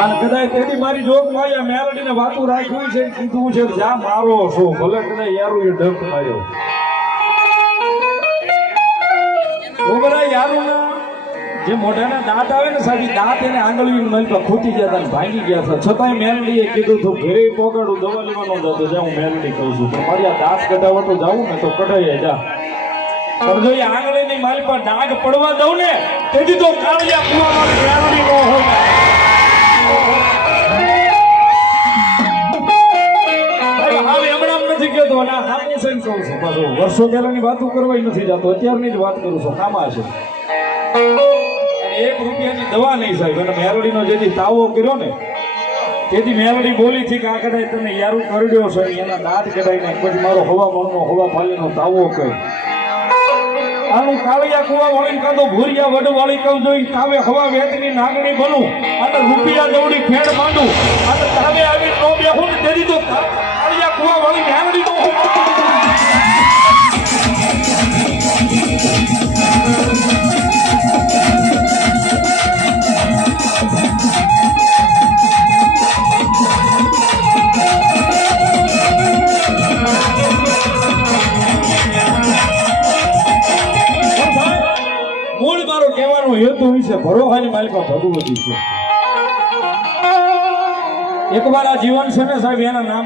અને કદાચ તેની મારી જોગમાં આ મેલડીને વાતું રાખ્યું છે, કીધું છે જા મારો છો, ભલે કદાચ યારું એ ડંક માર્યો. ઓબરા યારુના જે મોઢાના દાંત આવે ને સાહેબ, દાંત એને આંગળીની મલ પર ખૂટી ગયા હતા, ભાંગી ગયા હતા. છતાંય મેલડીએ કીધું તું ઘરે પોગાડું, દવા લેવાનો જતો જા, હું મેલડી કહું છું પણ મારી આ દાંત કઢાવવા તો જાઉં ને તો કઢાઈ જા. પણ જો એ આંગળીની માલ પર ડાઘ પડવા દઉં ને તેથી તો કાળિયા કુવામાં મેલડી નો હોય. નથી કહેતો ના હામું છે ને કહું છું, પાછું વર્ષો પહેલાની વાતો કરવા નથી જતો, અત્યારની જ વાત કરું છું. કામા છે 1 રૂપિયાની દવા નહીં સાહેબ. અને મેલડીનો જેથી તાવો કર્યો ને તેથી મેલડી બોલી હતી કે આ કદાચ તમે યારું કરડ્યો છે, એના દાંત કઢાઈને પછી મારો હવા મણનો હવા ફાલીનો તાવો કર્યો. આનું કાળિયા કુવા વાળી કાં તો ભૂરિયા વડ વાળી કહું જોઈ તાવે હવા વેતની નાગણી બનું અને રૂપિયા દવડી ફેડ માંડું અને તાવે આવી નો બેહું ને તેથી તો કાળિયા કુવા વાળી મેલડી નો મૂળ મારો કહેવાનો હેતુ વિશે ભરોહાની માલિકા ભગવતી છે. એકવાર આ જીવન છે ને સાહેબ એના નામ